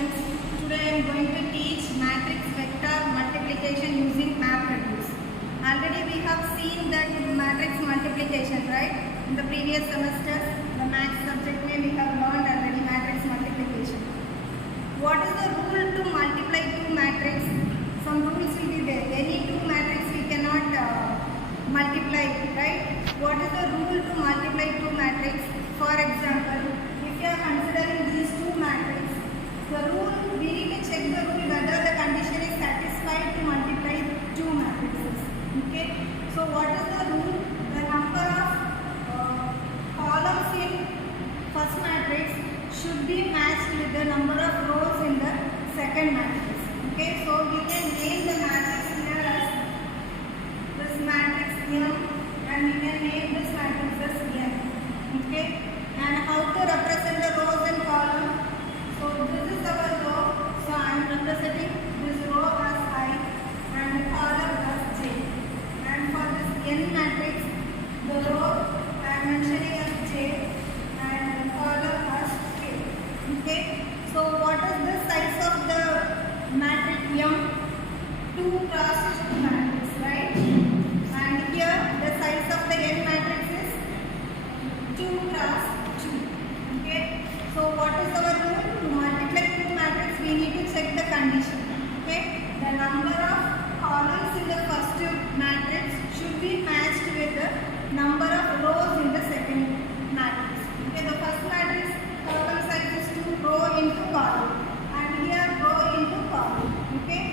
students. Today I am going to teach matrix vector multiplication using MapReduce. Already we have seen that matrix multiplication, right? In the previous semesters, the maths subject name we have learned already matrix multiplication. What is the rule to multiply two matrix? Some rules will be there. Any two matrix we cannot multiply, right? What is the rule to multiply two matrix? For example, if you are considering these two matrices, the rule, we need to check the rule whether the condition is satisfied to multiply two matrices. Okay. So what is the rule? The number of columns in first matrix should be matched with the number of rows in the second matrix. Okay. So we can name the matrix here as this matrix M, and we can name this matrix as N. Okay. And how to represent the rows and columns? So this is our row. So I am representing this row as I and the column as J. And for this N matrix, the row I am mentioning as J and the column as K. Okay. So what is the size of the matrix M? 2 cross 2 matrix, right? And here the size of the N matrix is 2 cross 2. Okay. So what is our rule? To multiply two matrix, we need to check the condition. Okay. The number of columns in the first matrix should be matched with the number of rows in the second matrix. Okay. The first matrix column size is 2, row into column, and here row into column. Okay.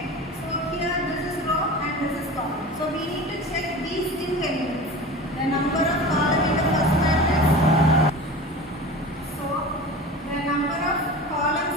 So here this is row and this is column. So we need to check these two elements. The number of columns in the first matrix. So the number of columns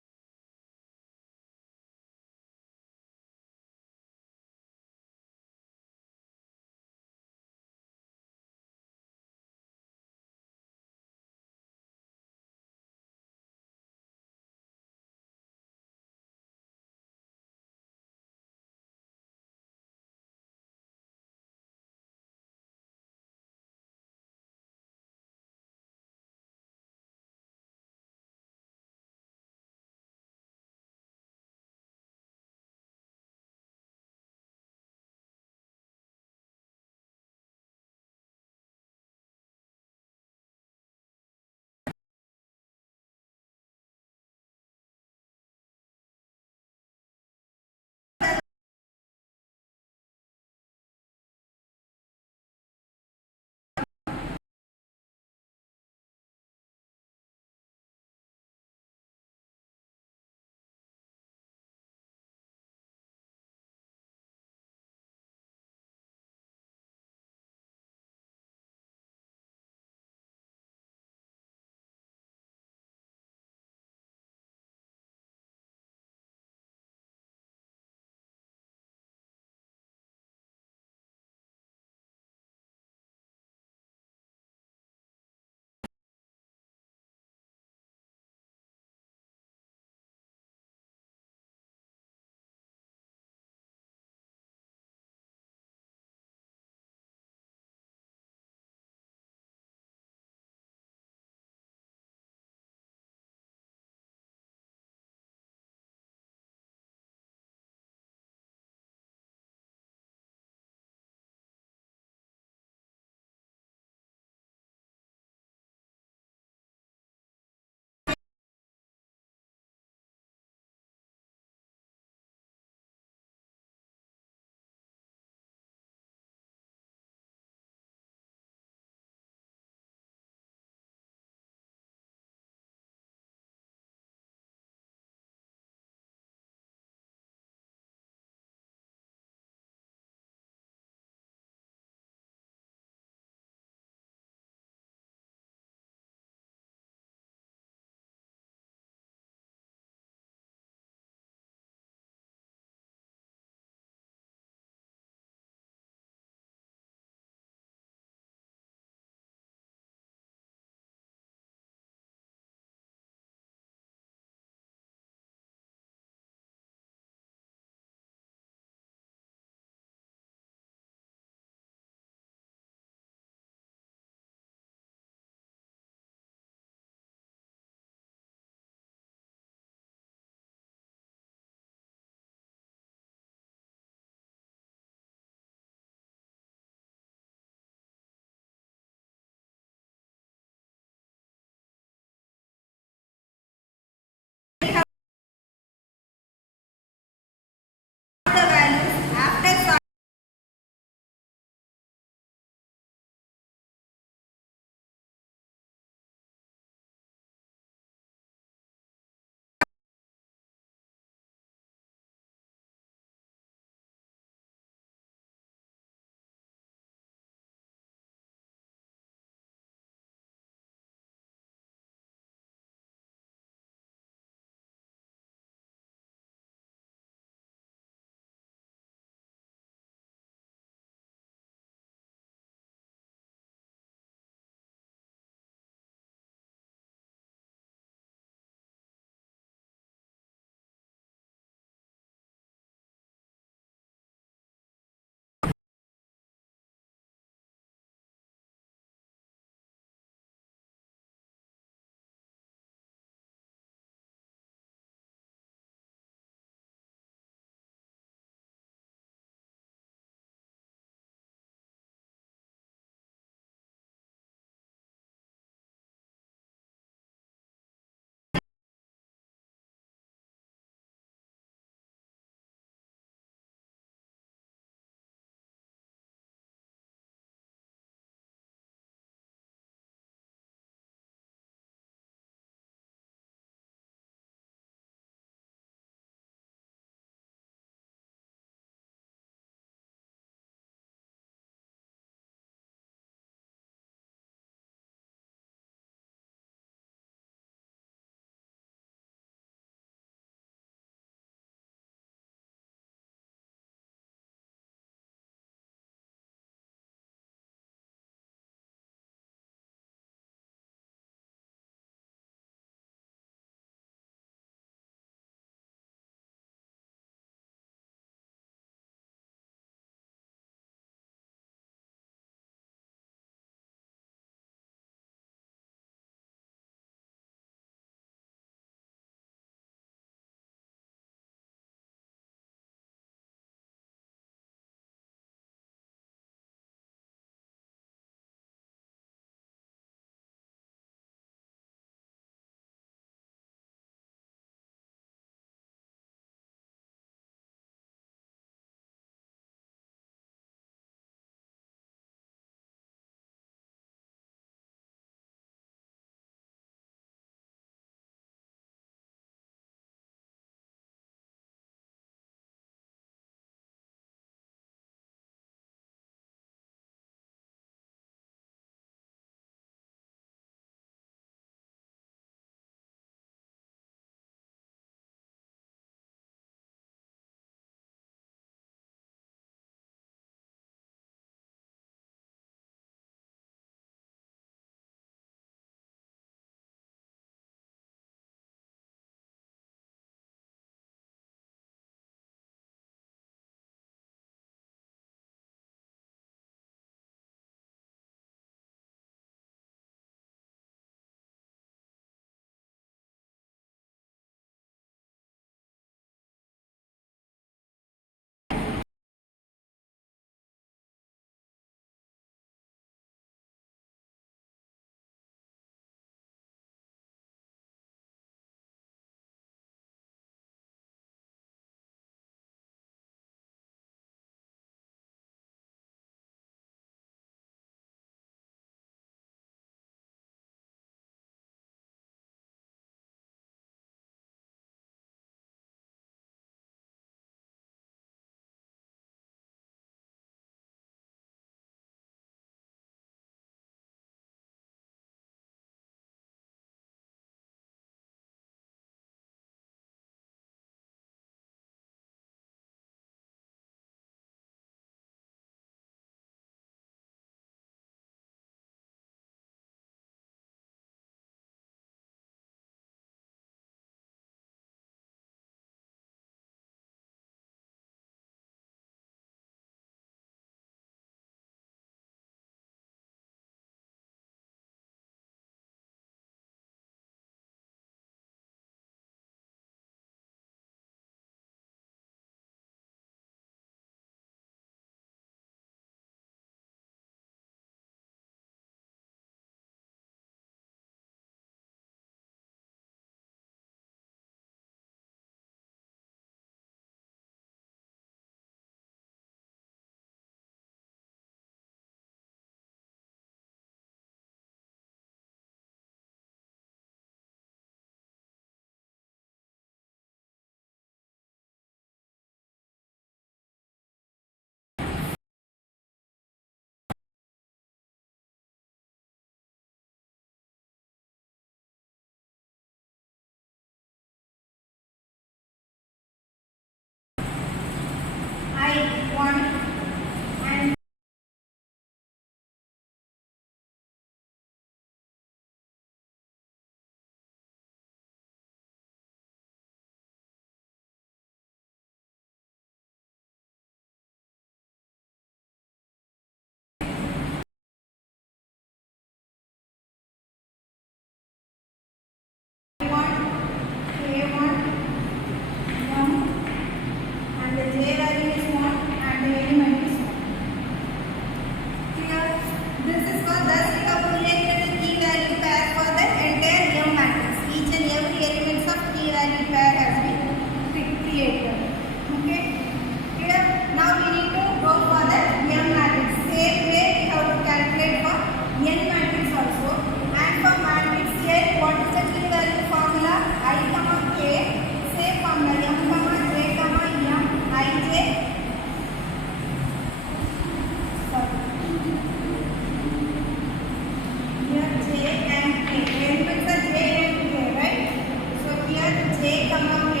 comma k.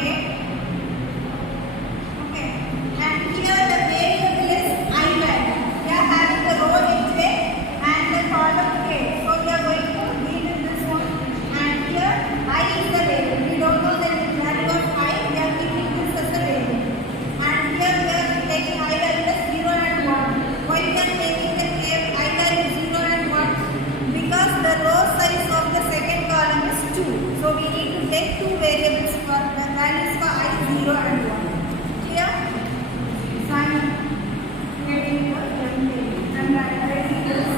Okay, and here the variable is I value. We are having the row h and the column k. So we are going to deal with this one. And here I is the variable. We don't know the value of I. We are keeping this as a variable. And here we are taking I value as 0 and 1. Why we are taking the I value 0 and 1? Because the row size of the second column is 2. So we need to take two variables for the values for I 0 and 1. Clear? So I am getting the and writing this.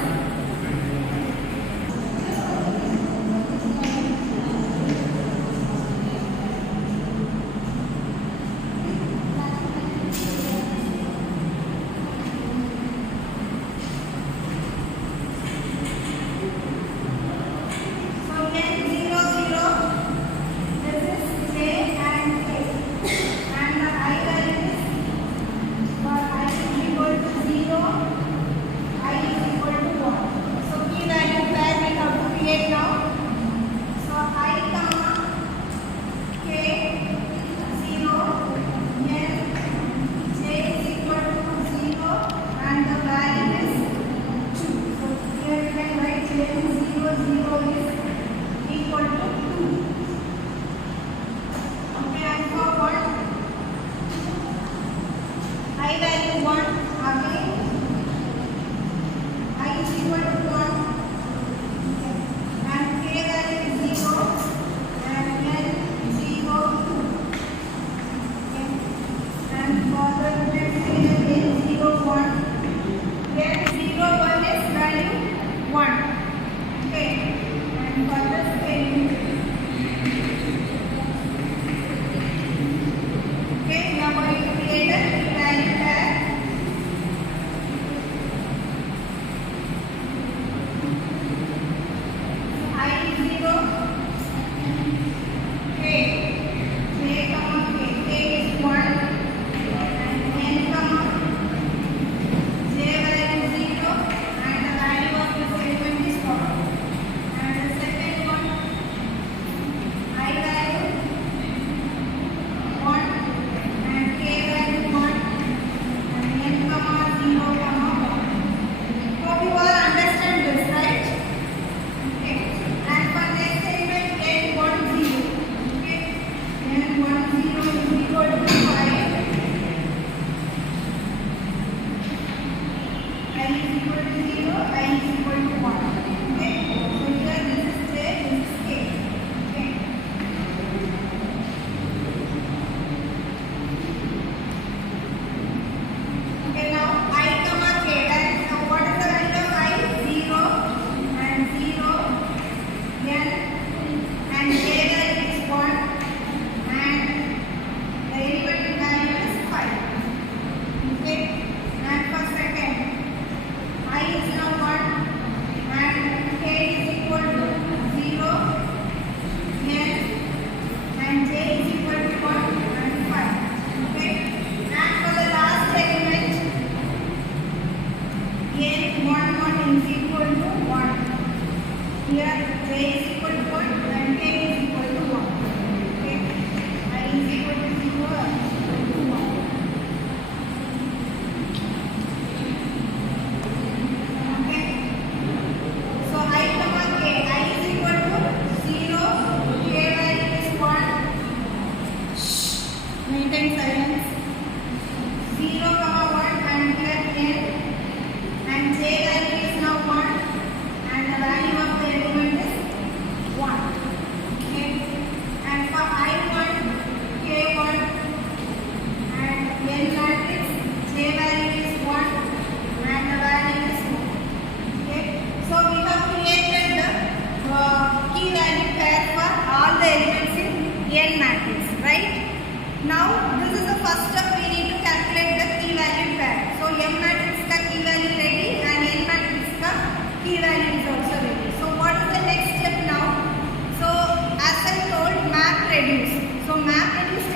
MapReduce. So MapReduce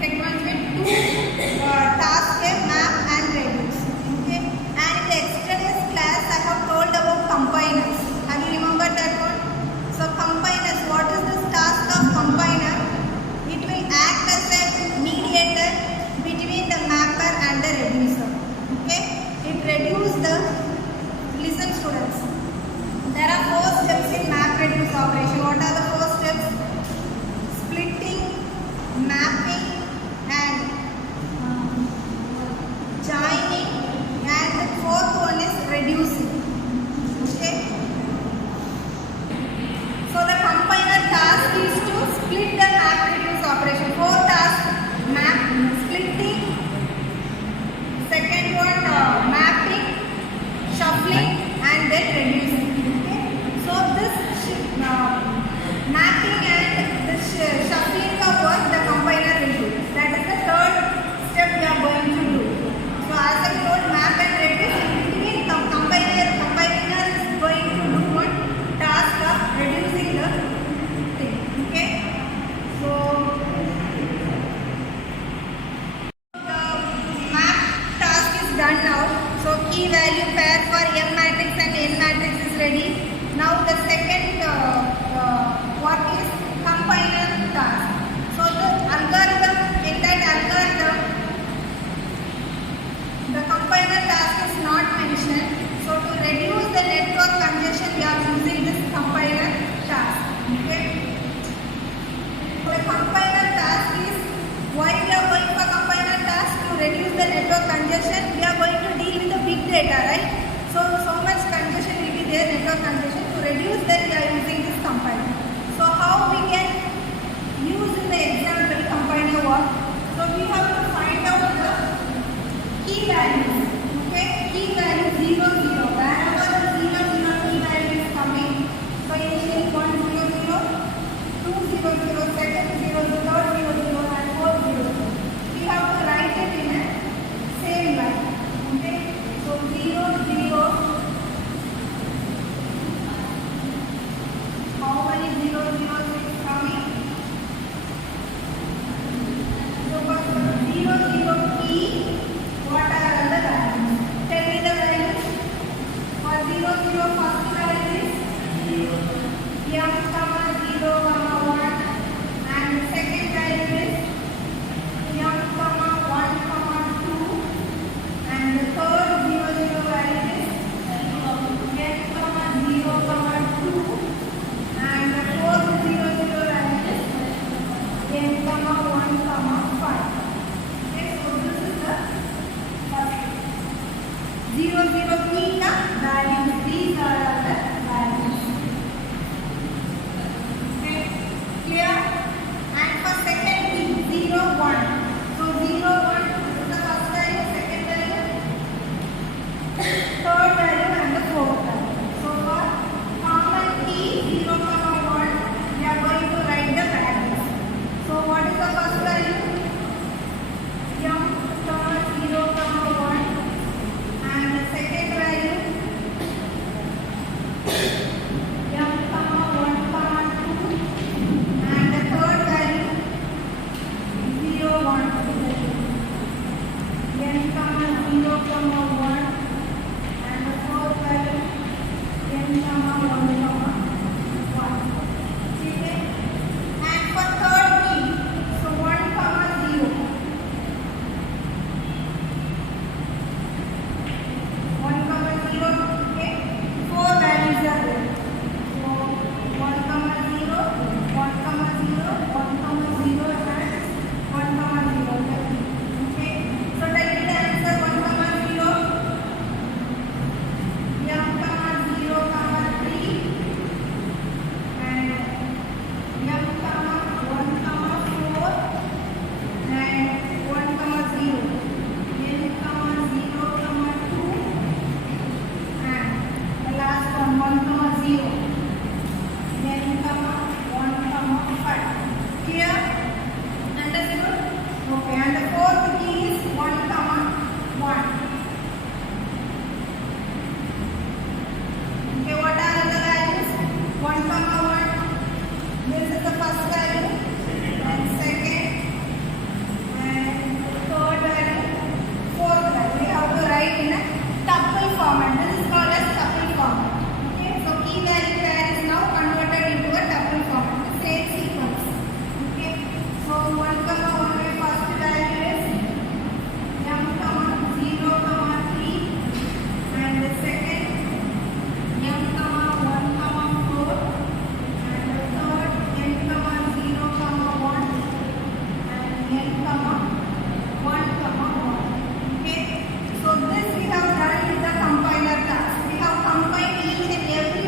technology में two tasks है map and reduce. Okay. And in the extraneous class I have told about combiners. Have you remembered that one? So combiners. What is this task of combiner? It will mediator between the mapper and the reducer. Okay, it reduces the, listen students, there are 4 steps in MapReduce operation. What are the 4 steps? Splitting, mapping, and joining, and the 4th one is reducing. Okay, so the compiler task is to split the MapReduce operation. 4 tasks: map, splitting, second one mapping, shuffling, and then reducing. Okay, so this mapping and this shuffling of work the compiler will do. That is the 3rd step we are going to do. So as I told, map and reduce, in between compiler is going to do one task of reducing the thing. Okay, so the map task is done now. So key value pair for M matrix and N matrix is ready. Now the second what is compiler task. So the algorithm, in that algorithm the compiler task is not mentioned. So to reduce the network congestion we are using this compiler task. Okay, the compiler task is, why we are going for compiler task? To reduce the network congestion. We are going to deal with the big data, right? So much congestion will be there, network congestion. To reduce that we are using this compiler. So how we can use in the example compiler work? So we have to find out the key values. Okay, key value 0, 0. Wherever the 0, 0 key value is coming, so initially 1, 0, 0, 2, 0, 0, second 0, 0, 3rd 0, 0, and 4th 0, 0. We have to write it in a same line. Okay, so 0, 0. How many 0, 0 is coming? So for 0, 0 key, what are the values? Tell me the values. For 0, 0 first value is M, 0, 1, and the second value is M, 1, 2, and the third 0, 0 value is N, 0, 2, and the fourth 0, 0 value is N, 1, 5. Okay, so this is the first 0, 0 key the values. These are the values. Okay, clear? And for second key 0, 1. So 0, 1 is the first value, second value, third value, and the fourth value. So for common key 0, 1, we are going to write the values. So what is the first value? M, 0, 1, and the second value n comma 1 comma 1. Okay. So this we have done with the compiler task. We have combined each and every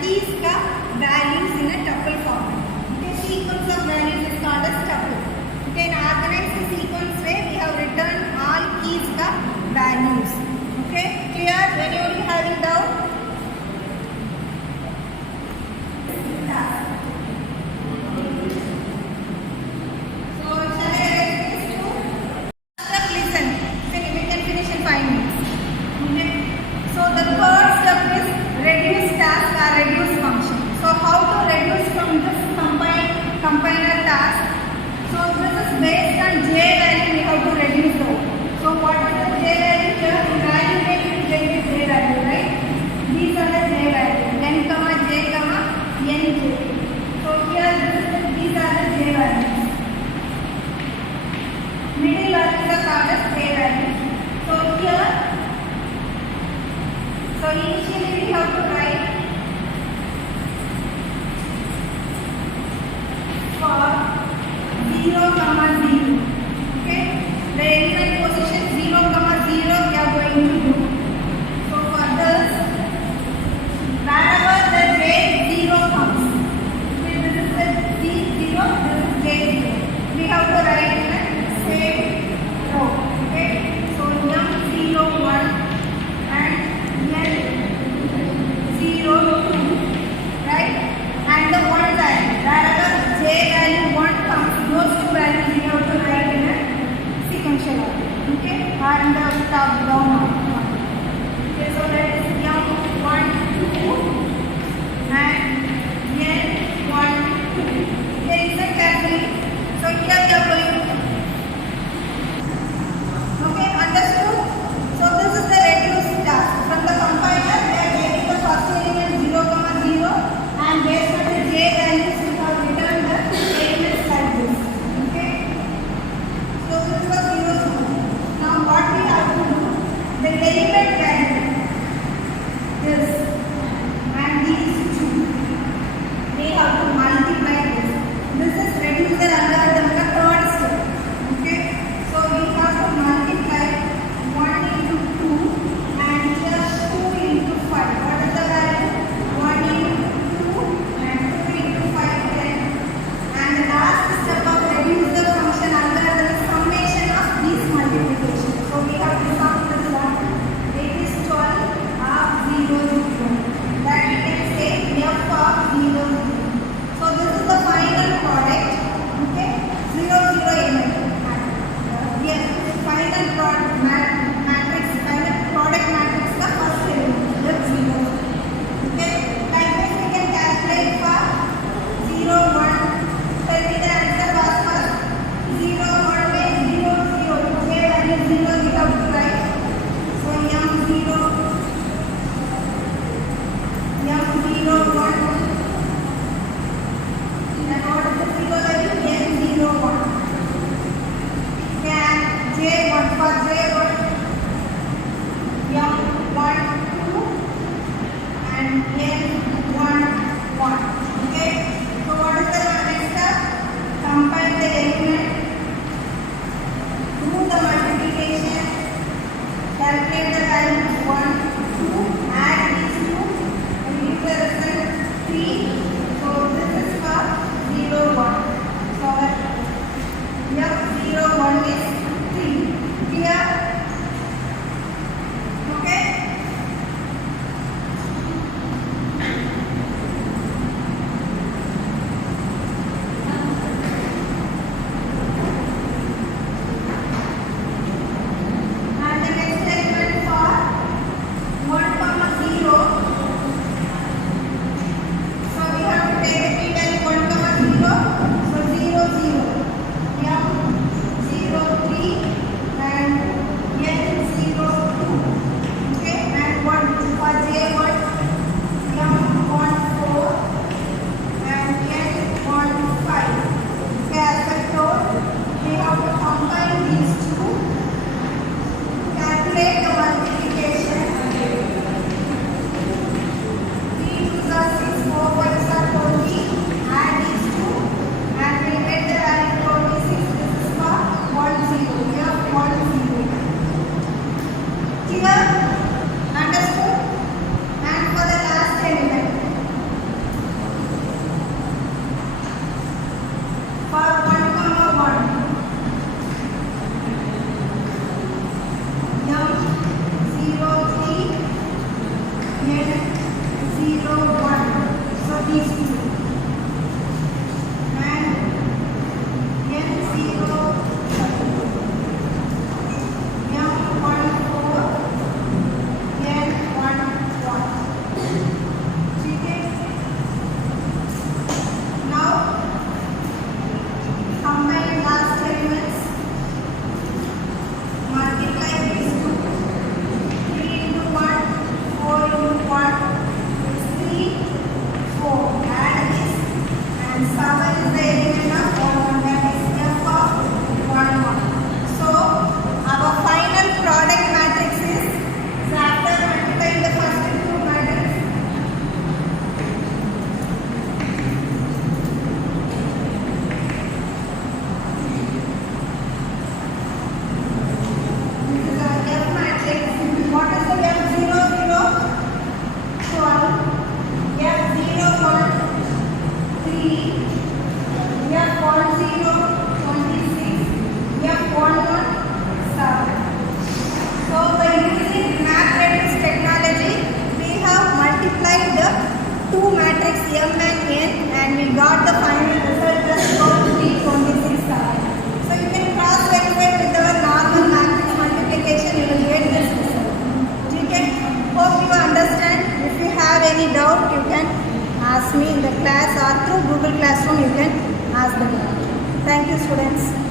keys ka values in a tuple format. Okay. Sequence of values is called as tuple. Okay. In organized sequence way, we have written all keys ka values. Okay. Clear? Anybody having doubt? So shall I write this too? Step, listen. We can finish in 5 minutes. Okay. So the third step is reduce task or reduce function. So how to reduce from this compiler task? So this is based on j value we have to reduce out. So what is the j value here? The value that you get is j value, right? These are the j values. N comma j comma nj. So here these are the j values. Middle values are called as j values. So here, so initially we have to write for 0 comma 0. Okay, the element position 0 comma 0 we are going to do. So for this, wherever the j0 comes, okay, this is the c0, this is j0. We have to write in a same row. Okay, so m01 and n02, right? And the 1 value, wherever j value 1 comes, those two values we have to write in a sequential order. Okay, or in the top down order. Okay, so that is m12 and n12. Okay, listen carefully. So here we are going to ask me in the class or through Google Classroom you can ask the doubt. Thank you students.